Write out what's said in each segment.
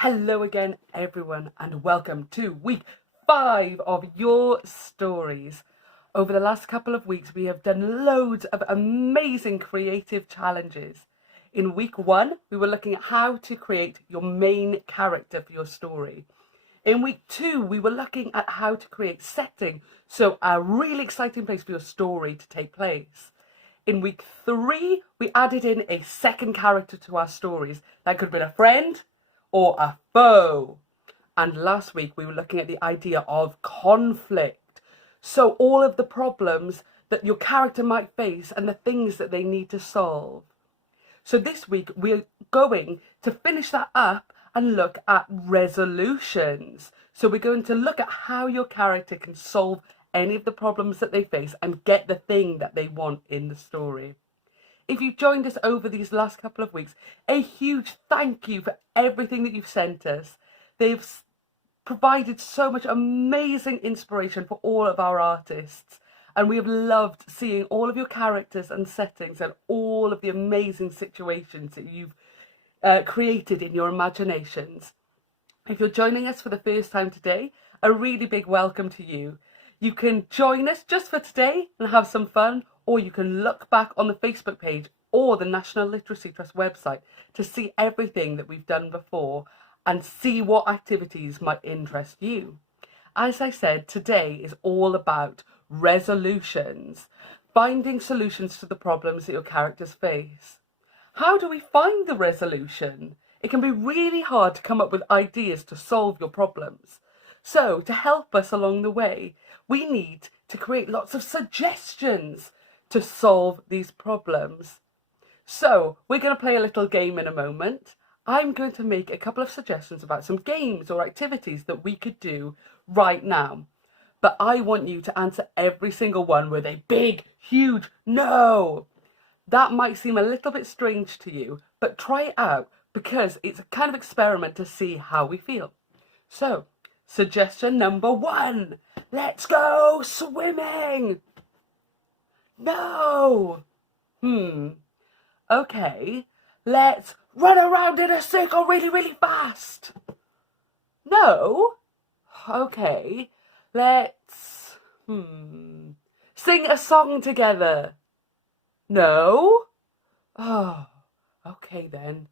Hello again, everyone, and welcome to week 5 of Your Stories. Over the last couple of weeks, we have done loads of amazing creative challenges. In week 1, we were looking at how to create your main character for your story. In week 2, we were looking at how to create setting, so a really exciting place for your story to take place. In week 3, we added in a second character to our stories. That could have been a friend or a foe. And last week we were looking at the idea of conflict. So all of the problems that your character might face and the things that they need to solve. So this week we're going to finish that up and look at resolutions. So we're going to look at how your character can solve any of the problems that they face and get the thing that they want in the story. If you've joined us over these last couple of weeks, a huge thank you for everything that you've sent us. They've provided so much amazing inspiration for all of our artists. And we have loved seeing all of your characters and settings and all of the amazing situations that you've created in your imaginations. If you're joining us for the first time today, a really big welcome to you. You can join us just for today and have some fun, or you can look back on the Facebook page or the National Literacy Trust website to see everything that we've done before and see what activities might interest you. As I said, today is all about resolutions, finding solutions to the problems that your characters face. How do we find the resolution? It can be really hard to come up with ideas to solve your problems. So, to help us along the way, we need to create lots of suggestions to solve these problems. So, we're going to play a little game in a moment. I'm going to make a couple of suggestions about some games or activities that we could do right now. But I want you to answer every single one with a big, huge no. That might seem a little bit strange to you, but try it out because it's a kind of experiment to see how we feel. So, suggestion number 1. Let's go swimming. No. Okay. Let's run around in a circle really, really fast. No. Okay. Let's sing a song together. No. Oh, okay then.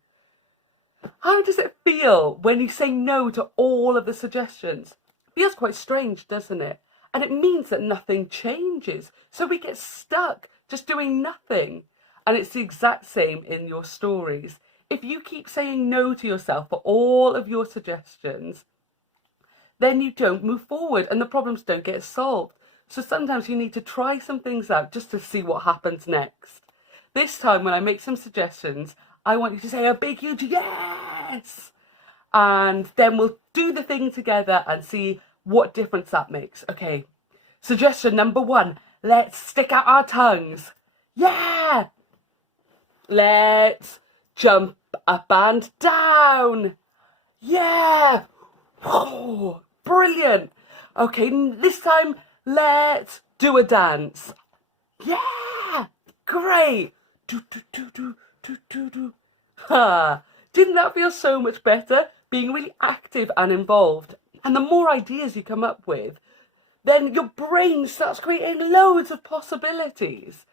How does it feel when you say no to all of the suggestions? It feels quite strange, doesn't it? And it means that nothing changes. So we get stuck just doing nothing. And it's the exact same in your stories. If you keep saying no to yourself for all of your suggestions, then you don't move forward and the problems don't get solved. So sometimes you need to try some things out just to see what happens next. This time when I make some suggestions, I want you to say a big, huge yes! And then we'll do the thing together and see what difference that makes. Okay, suggestion number 1. Let's stick out our tongues. Yeah! Let's jump up and down. Yeah! Oh, brilliant. Okay, this time let's do a dance. Yeah! Great! Do, do, do, do, do, do, do. Ha! Didn't that feel so much better? Being really active and involved. And the more ideas you come up with, then your brain starts creating loads of possibilities.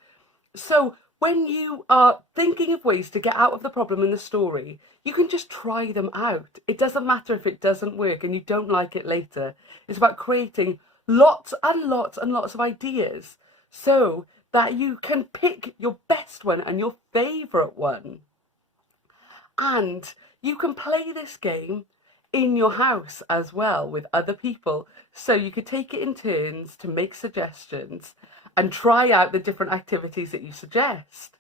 So when you are thinking of ways to get out of the problem in the story, you can just try them out. It doesn't matter if it doesn't work and you don't like it later. It's about creating lots and lots and lots of ideas so that you can pick your best one and your favourite one. And you can play this game in your house as well with other people. So you could take it in turns to make suggestions and try out the different activities that you suggest.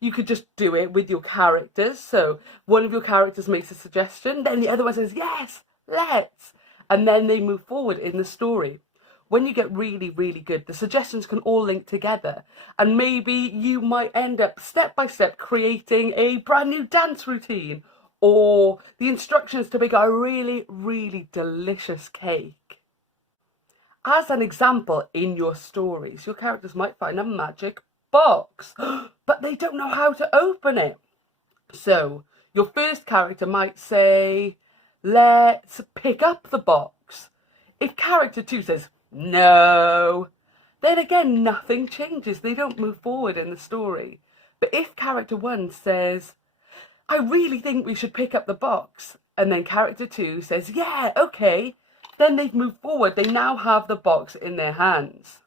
You could just do it with your characters. So one of your characters makes a suggestion, then the other one says, yes, let's. And then they move forward in the story. When you get really, really good, the suggestions can all link together. And maybe you might end up step by step creating a brand new dance routine or the instructions to make a really, really delicious cake. As an example, in your stories, your characters might find a magic box, but they don't know how to open it. So your first character might say, let's pick up the box. If character 2 says, no, then again, nothing changes. They don't move forward in the story. But if character 1 says, I really think we should pick up the box, and then character 2 says, yeah, okay, then they've moved forward. They now have the box in their hands.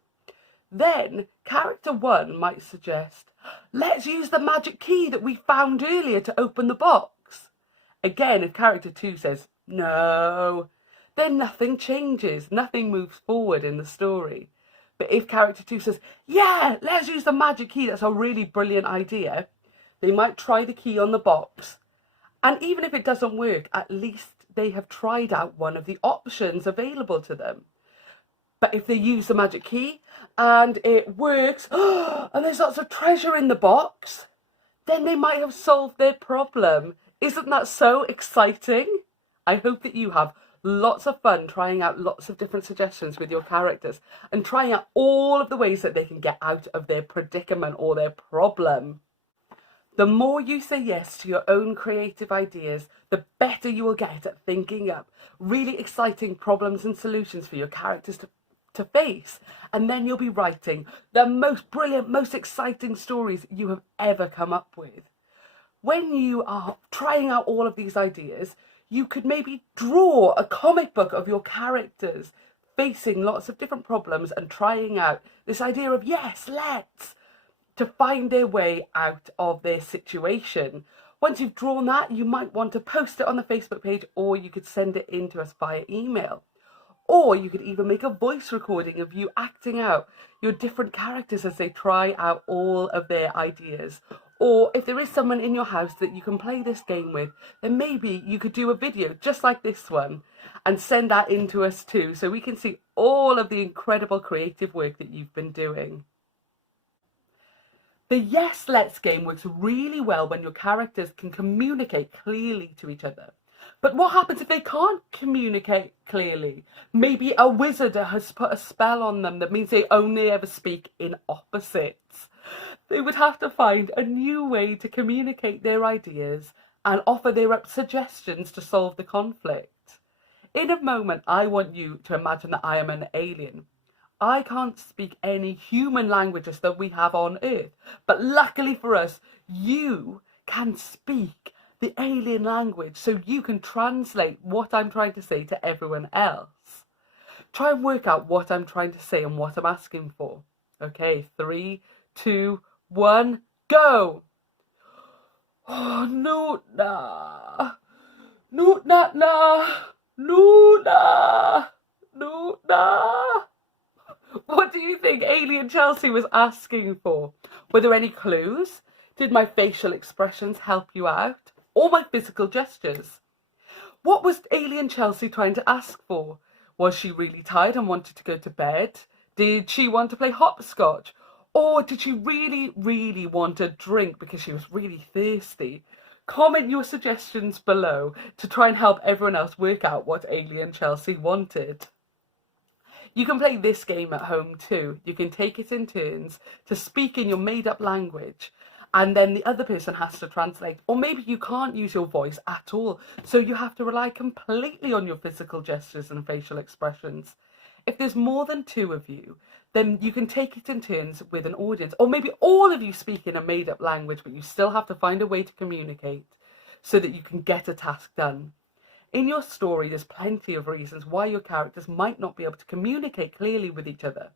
Then character 1 might suggest, let's use the magic key that we found earlier to open the box. Again, if character 2 says, no, then nothing changes. Nothing moves forward in the story. But if character 2 says, yeah, let's use the magic key, that's a really brilliant idea, they might try the key on the box. And even if it doesn't work, at least they have tried out one of the options available to them. But if they use the magic key and it works, and there's lots of treasure in the box, then they might have solved their problem. Isn't that so exciting? I hope that you have lots of fun trying out lots of different suggestions with your characters and trying out all of the ways that they can get out of their predicament or their problem. The more you say yes to your own creative ideas, the better you will get at thinking up really exciting problems and solutions for your characters to face. And then you'll be writing the most brilliant, most exciting stories you have ever come up with. When you are trying out all of these ideas, you could maybe draw a comic book of your characters facing lots of different problems and trying out this idea of, yes, let's, to find their way out of their situation. Once you've drawn that, you might want to post it on the Facebook page, or you could send it in to us via email. Or you could even make a voice recording of you acting out your different characters as they try out all of their ideas. Or if there is someone in your house that you can play this game with, then maybe you could do a video just like this one and send that in to us too, so we can see all of the incredible creative work that you've been doing. The Yes Let's game works really well when your characters can communicate clearly to each other. But what happens if they can't communicate clearly? Maybe a wizard has put a spell on them that means they only ever speak in opposites. They would have to find a new way to communicate their ideas and offer their suggestions to solve the conflict. In a moment, I want you to imagine that I am an alien. I can't speak any human languages that we have on Earth, but luckily for us, you can speak the alien language, so you can translate what I'm trying to say to everyone else. Try and work out what I'm trying to say and what I'm asking for. Okay, 3, 2, 1, go! Oh, Nutna! Nutna! Nutna! Nutna! What do you think Alien Chelsey was asking for? Were there any clues? Did my facial expressions help you out? Or my physical gestures? What was Alien Chelsey trying to ask for? Was she really tired and wanted to go to bed? Did she want to play hopscotch? Or did she really, really want a drink because she was really thirsty? Comment your suggestions below to try and help everyone else work out what Alien Chelsey wanted. You can play this game at home too. You can take it in turns to speak in your made-up language, and then the other person has to translate. Or maybe you can't use your voice at all, so you have to rely completely on your physical gestures and facial expressions. If there's more than 2 of you, then you can take it in turns with an audience. Or maybe all of you speak in a made-up language, but you still have to find a way to communicate so that you can get a task done. In your story, there's plenty of reasons why your characters might not be able to communicate clearly with each other.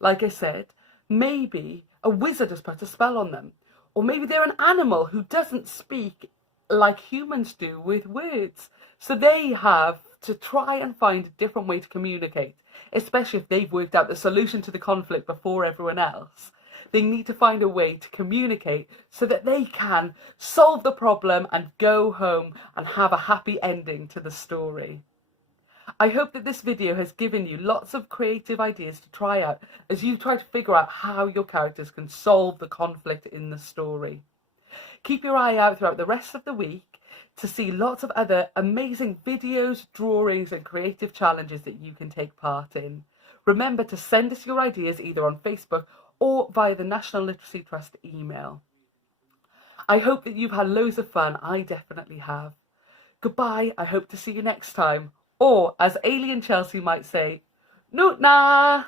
Like I said, maybe a wizard has put a spell on them. Or maybe they're an animal who doesn't speak like humans do with words. So they have to try and find a different way to communicate, especially if they've worked out the solution to the conflict before everyone else. They need to find a way to communicate so that they can solve the problem and go home and have a happy ending to the story. I hope that this video has given you lots of creative ideas to try out as you try to figure out how your characters can solve the conflict in the story. Keep your eye out throughout the rest of the week to see lots of other amazing videos, drawings and creative challenges that you can take part in. Remember to send us your ideas either on Facebook or via the National Literacy Trust email. I hope that you've had loads of fun. I definitely have. Goodbye, I hope to see you next time. Or, as Alien Chelsey might say, Noot na!